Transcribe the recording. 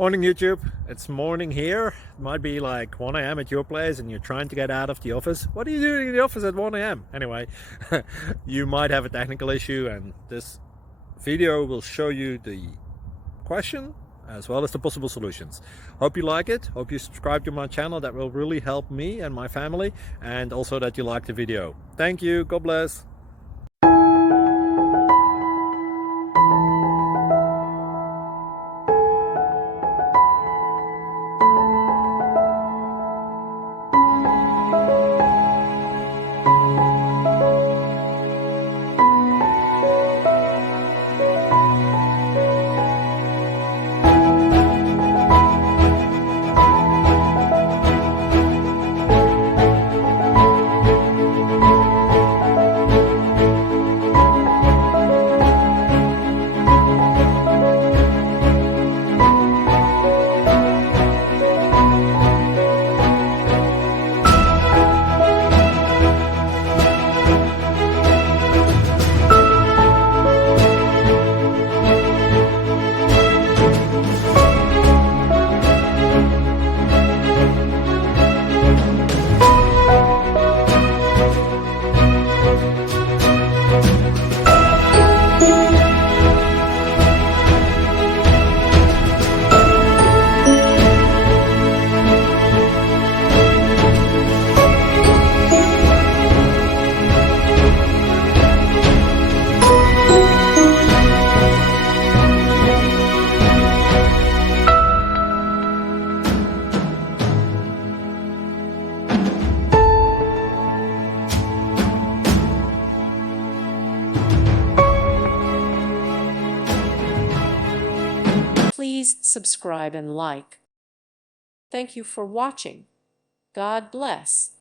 Morning YouTube, it's morning here. It might be like 1 a.m. at your place and you're trying to get out of the office. What are you doing in the office at 1 a.m.? Anyway, you might have a technical issue and this video will show you the question as well as the possible solutions. Hope you like it, hope you subscribe to my channel. That will really help me and my family, and also that you like the video. Thank you, God bless. Please subscribe and like. Thank you for watching. God bless.